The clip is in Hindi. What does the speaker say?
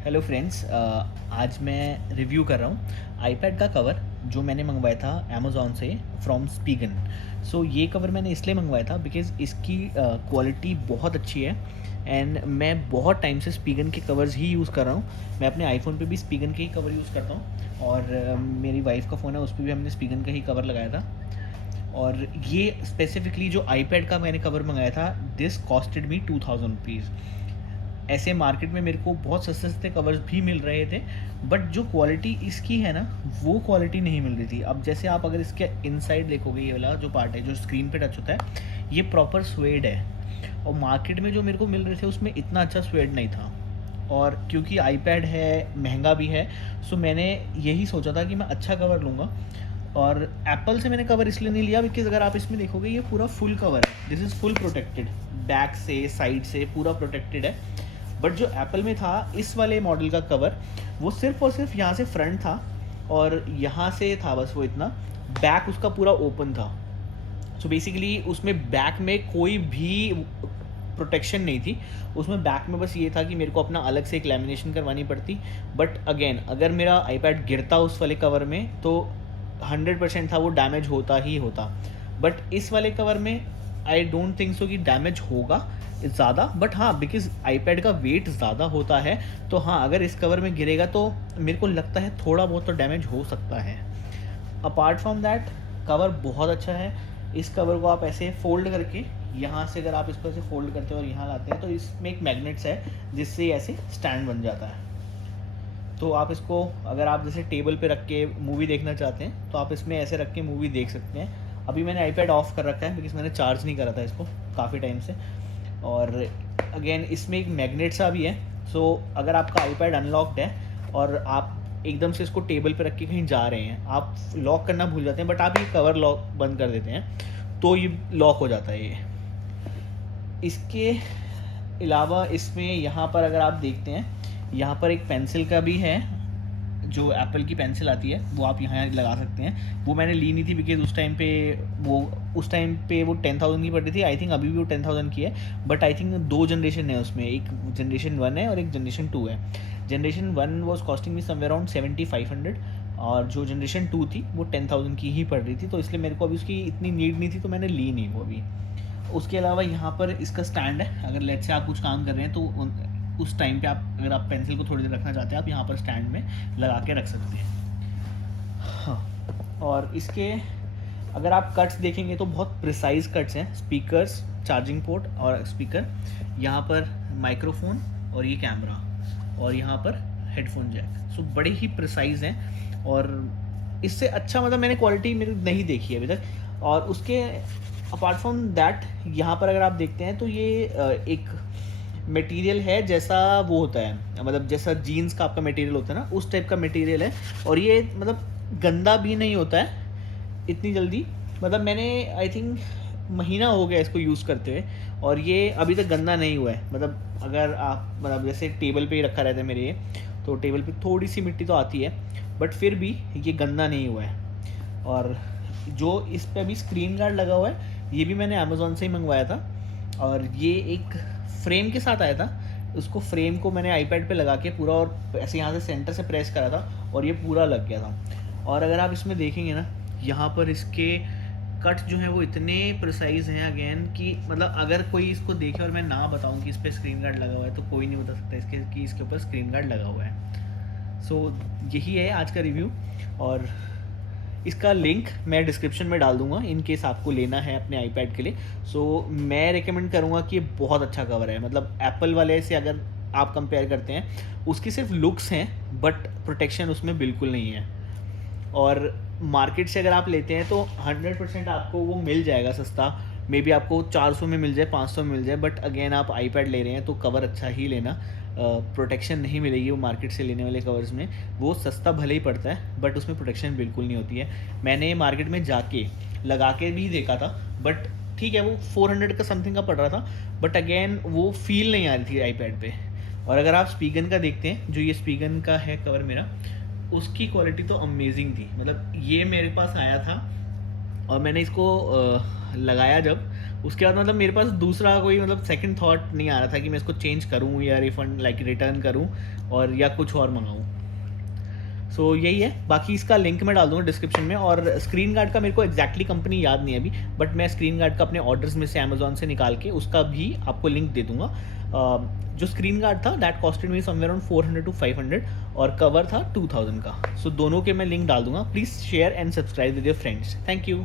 हेलो फ्रेंड्स, आज मैं रिव्यू कर रहा हूँ आईपैड का कवर जो मैंने मंगवाया था अमेज़ॉन से फ्रॉम स्पीगन। सो ये कवर मैंने इसलिए मंगवाया था बिकॉज़ इसकी क्वालिटी बहुत अच्छी है एंड मैं बहुत टाइम से स्पीगन के कवर्स ही यूज़ कर रहा हूँ। मैं अपने आईफोन पे भी स्पीगन के ही कवर यूज़ करता हूँ और मेरी वाइफ़ का फ़ोन है, उस पर भी हमने स्पीगन का ही कवर लगाया था। और ये स्पेसिफिकली जो आईपैड का मैंने कवर मंगाया था, दिस कॉस्टेड मी 2000 रुपीज़। ऐसे मार्केट में मेरे को बहुत सस्ते सस्ते कवर्स भी मिल रहे थे, बट जो क्वालिटी इसकी है ना, वो क्वालिटी नहीं मिल रही थी। अब जैसे आप अगर इसके इनसाइड देखोगे, ये वाला जो पार्ट है जो स्क्रीन पे टच होता है, ये प्रॉपर स्वेड है और मार्केट में जो मेरे को मिल रहे थे उसमें इतना अच्छा स्वेड नहीं था। और क्योंकि आईपैड है, महंगा भी है, सो मैंने यही सोचा था कि मैं अच्छा कवर लूँगा। और एप्पल से मैंने कवर इसलिए नहीं लिया बिकॉज अगर आप इसमें देखोगे ये पूरा फुल कवर है, this is full protected, back से साइड से पूरा प्रोटेक्टेड है। बट जो एप्पल में था इस वाले मॉडल का कवर, वो सिर्फ और सिर्फ यहाँ से फ्रंट था और यहाँ से था बस, वो इतना। बैक उसका पूरा ओपन था। सो बेसिकली उसमें बैक में कोई भी प्रोटेक्शन नहीं थी। उसमें बैक में बस ये था कि मेरे को अपना अलग से एक लैमिनेशन करवानी पड़ती। बट अगेन अगर मेरा आईपैड गिरता उस वाले कवर में तो 100% था वो डैमेज होता ही होता। बट इस वाले कवर में आई डोंट थिंक सो कि डैमेज होगा ज़्यादा। बट हाँ, बिकॉज आईपैड का वेट ज़्यादा होता है, तो हाँ अगर इस कवर में गिरेगा तो मेरे को लगता है थोड़ा बहुत तो डैमेज हो सकता है। अपार्ट फ्रॉम दैट कवर बहुत अच्छा है। इस कवर को आप ऐसे फोल्ड करके, यहाँ से अगर आप इसको ऐसे फोल्ड करते हो और यहाँ लाते हैं तो इसमें एक मैग्नेट्स है जिससे ऐसे स्टैंड बन जाता है। तो आप इसको अगर आप जैसे टेबल पे रख के मूवी देखना चाहते हैं तो आप इसमें ऐसे रख के मूवी देख सकते हैं। अभी मैंने आईपैड ऑफ कर रखा है बिकॉज मैंने चार्ज नहीं करा था इसको काफ़ी टाइम से। और अगेन इसमें एक मैग्नेट सा भी है। सो अगर आपका आईपैड अनलॉक्ड है और आप एकदम से इसको टेबल पे रख के कहीं जा रहे हैं, आप लॉक करना भूल जाते हैं बट आप ये कवर लॉक बंद कर देते हैं तो ये लॉक हो जाता है। ये इसके अलावा इसमें यहाँ पर अगर आप देखते हैं, यहाँ पर एक पेंसिल का भी है, जो एप्पल की पेंसिल आती है वो आप यहाँ लगा सकते हैं। वो मैंने ली नहीं थी बिकॉज उस टाइम पे वो 10,000 की पड़ रही थी। आई थिंक अभी भी वो 10,000 की है, बट आई थिंक 2 जनरेशन है उसमें, एक जनरेशन 1 है और एक जनरेशन 2 है। Generation 1 was costing me somewhere around 7500 और जो जनरेशन 2 थी वो 10,000 की ही पड़ रही थी, तो इसलिए मेरे को अभी उसकी इतनी नीड नहीं थी तो मैंने ली नहीं वो अभी। उसके अलावा यहाँ पर इसका स्टैंड है, अगर लेट से आप कुछ काम कर रहे हैं तो उस टाइम पे आप अगर आप पेंसिल को थोड़ी देर रखना चाहते हैं, आप यहाँ पर स्टैंड में लगा के रख सकते हैं। हाँ, और इसके अगर आप कट्स देखेंगे तो बहुत प्रिसाइज कट्स हैं। स्पीकर्स, चार्जिंग पोर्ट और स्पीकर, यहाँ पर माइक्रोफोन और ये कैमरा और यहाँ पर हेडफोन जैक। सो बड़े ही प्रिसाइज हैं और इससे अच्छा मतलब मैंने क्वालिटी मेरी नहीं देखी है अभी तक। और उसके अपार्ट फ्रॉम दैट यहाँ पर अगर आप देखते हैं तो ये एक मटेरियल है जैसा वो होता है, मतलब जैसा जीन्स का आपका मटेरियल होता है ना, उस टाइप का मटेरियल है। और ये मतलब गंदा भी नहीं होता है इतनी जल्दी। मतलब मैंने आई थिंक महीना हो गया इसको यूज़ करते हुए और ये अभी तक गंदा नहीं हुआ है। मतलब अगर आप मतलब जैसे टेबल पे ही रखा रहता है मेरे ये, तो टेबल पे थोड़ी सी मिट्टी तो आती है बट फिर भी ये गंदा नहीं हुआ है। और जो इस पे अभी स्क्रीन गार्ड लगा हुआ है ये भी मैंने अमेज़ोन से ही मंगवाया था और ये एक फ्रेम के साथ आया था। उसको फ्रेम को मैंने आईपैड पे लगा के पूरा और ऐसे यहाँ से सेंटर से प्रेस करा था और ये पूरा लग गया था। और अगर आप इसमें देखेंगे ना, यहाँ पर इसके कट जो हैं वो इतने प्रिसाइज हैं अगेन कि मतलब अगर कोई इसको देखे और मैं ना बताऊं कि इस पर स्क्रीन गार्ड लगा हुआ है तो कोई नहीं बता सकता इसके कि इसके ऊपर स्क्रीन गार्ड लगा हुआ है। सो यही है आज का रिव्यू और इसका लिंक मैं डिस्क्रिप्शन में डाल दूंगा इन केस आपको लेना है अपने आईपैड के लिए। सो मैं रिकमेंड करूंगा कि ये बहुत अच्छा कवर है। मतलब एप्पल वाले से अगर आप कंपेयर करते हैं, उसकी सिर्फ लुक्स हैं बट प्रोटेक्शन उसमें बिल्कुल नहीं है। और मार्केट से अगर आप लेते हैं तो 100% आपको वो मिल जाएगा सस्ता। मे बी आपको 400 में मिल जाए, 500 में मिल जाए, बट अगेन आप आईपैड ले रहे हैं तो कवर अच्छा ही लेना। प्रोटेक्शन नहीं मिलेगी वो मार्केट से लेने वाले कवर्स में। वो सस्ता भले ही पड़ता है बट उसमें प्रोटेक्शन बिल्कुल नहीं होती है। मैंने मार्केट में जाके लगा के भी देखा था बट ठीक है, वो 400 का समथिंग का पड़ रहा था बट अगेन वो फील नहीं आ रही थी आईपैड पे। और अगर आप स्पीगन का देखते हैं, जो ये स्पीगन का है कवर मेरा, उसकी क्वालिटी तो अमेजिंग थी। मतलब ये मेरे पास आया था और मैंने इसको लगाया जब, उसके बाद मतलब मेरे पास दूसरा कोई मतलब सेकंड थॉट नहीं आ रहा था कि मैं इसको चेंज करूँ या रिफंड लाइक रिटर्न करूँ और या कुछ और मंगाऊँ। सो यही है, बाकी इसका लिंक मैं डाल दूँगा डिस्क्रिप्शन में। और स्क्रीन गार्ड का मेरे को एग्जैक्टली कंपनी याद नहीं है अभी, बट मैं स्क्रीन गार्ड का अपने ऑर्डर्स में से अमेजोन से निकाल के उसका भी आपको लिंक दे दूँगा। जो स्क्रीन गार्ड था that costed me somewhere around 400 to 500 और कवर था 2000 का। सो दोनों के मैं लिंक डाल दूँगा। Please share and subscribe with your friends. Thank you.